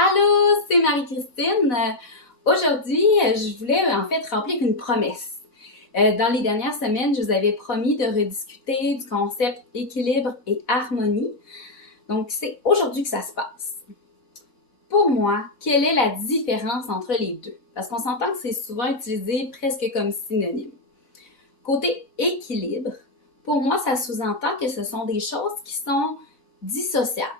Allô, c'est Marie-Christine. Aujourd'hui, je voulais en fait remplir une promesse. Dans les dernières semaines, je vous avais promis de rediscuter du concept équilibre et harmonie. Donc, c'est aujourd'hui que ça se passe. Pour moi, quelle est la différence entre les deux? Parce qu'on s'entend que c'est souvent utilisé presque comme synonyme. Côté équilibre, pour moi, ça sous-entend que ce sont des choses qui sont dissociables.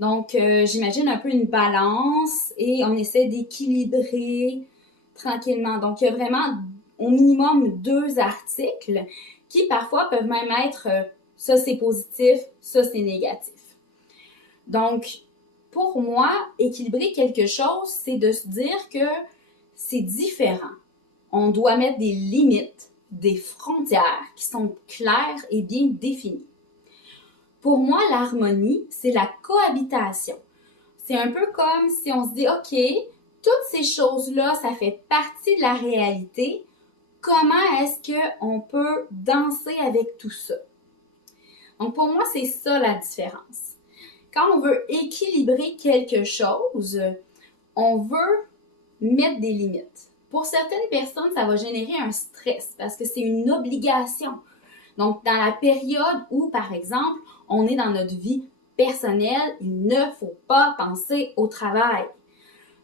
Donc, j'imagine un peu une balance et on essaie d'équilibrer tranquillement. Donc, il y a vraiment au minimum 2 articles qui parfois peuvent même être ça c'est positif, ça c'est négatif. Donc, pour moi, équilibrer quelque chose, c'est de se dire que c'est différent. On doit mettre des limites, des frontières qui sont claires et bien définies. Pour moi, l'harmonie, c'est la cohabitation. C'est un peu comme si on se dit, OK, toutes ces choses-là, ça fait partie de la réalité. Comment est-ce qu'on peut danser avec tout ça? Donc, pour moi, c'est ça la différence. Quand on veut équilibrer quelque chose, on veut mettre des limites. Pour certaines personnes, ça va générer un stress parce que c'est une obligation. Donc, dans la période où, par exemple, on est dans notre vie personnelle, il ne faut pas penser au travail.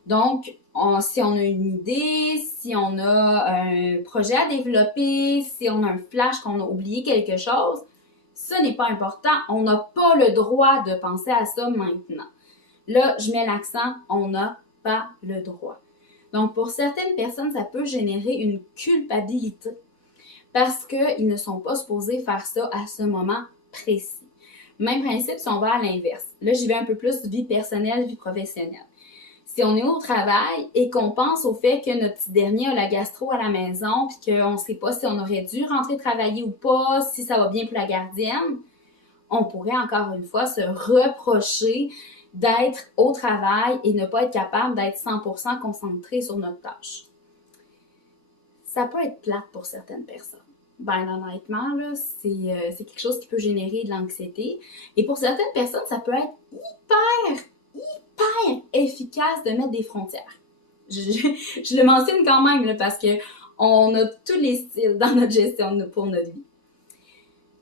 Donc, si on a une idée, si on a un projet à développer, si on a un flash qu'on a oublié quelque chose, ce n'est pas important. On n'a pas le droit de penser à ça maintenant. Là, je mets l'accent, on n'a pas le droit. Donc, pour certaines personnes, ça peut générer une culpabilité parce qu'ils ne sont pas supposés faire ça à ce moment précis. Même principe si on va à l'inverse. Là, j'y vais un peu plus vie personnelle, vie professionnelle. Si on est au travail et qu'on pense au fait que notre petit dernier a la gastro à la maison puis qu'on ne sait pas si on aurait dû rentrer travailler ou pas, si ça va bien pour la gardienne, on pourrait encore une fois se reprocher d'être au travail et ne pas être capable d'être 100% concentré sur notre tâche. Ça peut être plate pour certaines personnes. Ben honnêtement, là, c'est quelque chose qui peut générer de l'anxiété. Et pour certaines personnes, ça peut être hyper efficace de mettre des frontières. Je le mentionne quand même là, parce que on a tous les styles dans notre gestion pour notre vie.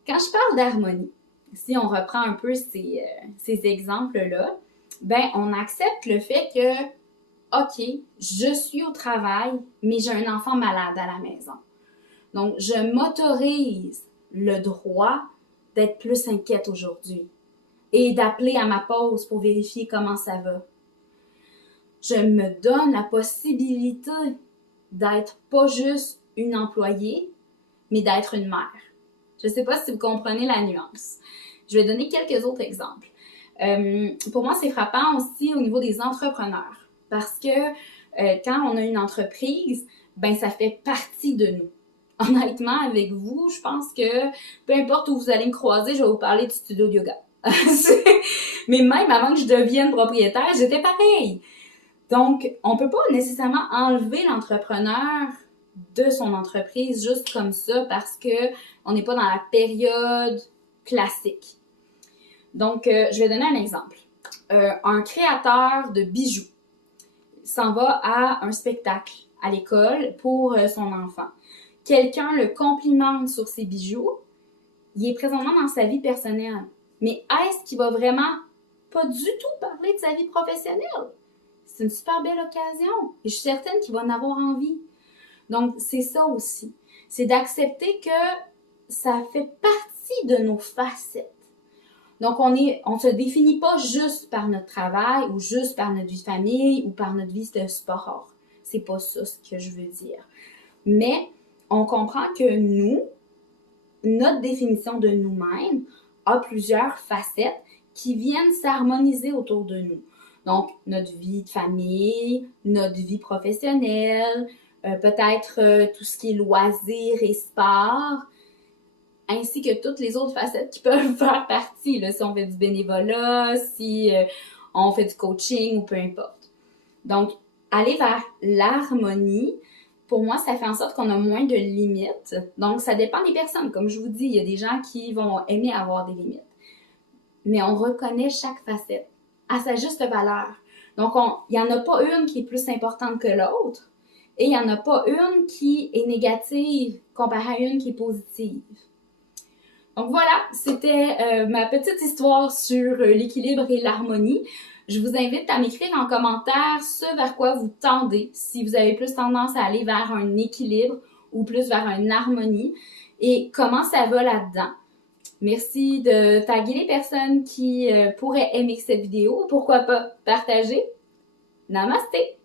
Quand je parle d'harmonie, si on reprend un peu ces exemples-là, ben on accepte le fait que, OK, je suis au travail, mais j'ai un enfant malade à la maison. Donc, je m'autorise le droit d'être plus inquiète aujourd'hui et d'appeler à ma pause pour vérifier comment ça va. Je me donne la possibilité d'être pas juste une employée, mais d'être une mère. Je ne sais pas si vous comprenez la nuance. Je vais donner quelques autres exemples. Pour moi, c'est frappant aussi au niveau des entrepreneurs parce que quand on a une entreprise, ben ça fait partie de nous. Honnêtement, avec vous, je pense que peu importe où vous allez me croiser, je vais vous parler du studio de yoga. Mais même avant que je devienne propriétaire, j'étais pareil. Donc, on ne peut pas nécessairement enlever l'entrepreneur de son entreprise juste comme ça parce qu'on n'est pas dans la période classique. Donc, je vais donner un exemple. Un créateur de bijoux s'en va à un spectacle à l'école pour son enfant. Quelqu'un le complimente sur ses bijoux, il est présentement dans sa vie personnelle. Mais est-ce qu'il va vraiment pas du tout parler de sa vie professionnelle? C'est une super belle occasion et je suis certaine qu'il va en avoir envie. Donc, c'est ça aussi. C'est d'accepter que ça fait partie de nos facettes. Donc, on se définit pas juste par notre travail ou juste par notre vie de famille ou par notre vie de sport. C'est pas ça ce que je veux dire. Mais on comprend que nous, notre définition de nous-mêmes a plusieurs facettes qui viennent s'harmoniser autour de nous. Donc, notre vie de famille, notre vie professionnelle, peut-être tout ce qui est loisirs et sport, ainsi que toutes les autres facettes qui peuvent faire partie, là, si on fait du bénévolat, si on fait du coaching ou peu importe. Donc, aller vers l'harmonie, pour moi, ça fait en sorte qu'on a moins de limites. Donc, ça dépend des personnes. Comme je vous dis, il y a des gens qui vont aimer avoir des limites. Mais on reconnaît chaque facette à sa juste valeur. Donc, il n'y en a pas une qui est plus importante que l'autre et il n'y en a pas une qui est négative comparée à une qui est positive. Donc voilà, c'était ma petite histoire sur l'équilibre et l'harmonie. Je vous invite à m'écrire en commentaire ce vers quoi vous tendez, si vous avez plus tendance à aller vers un équilibre ou plus vers une harmonie et comment ça va là-dedans. Merci de taguer les personnes qui pourraient aimer cette vidéo. Pourquoi pas partager. Namasté!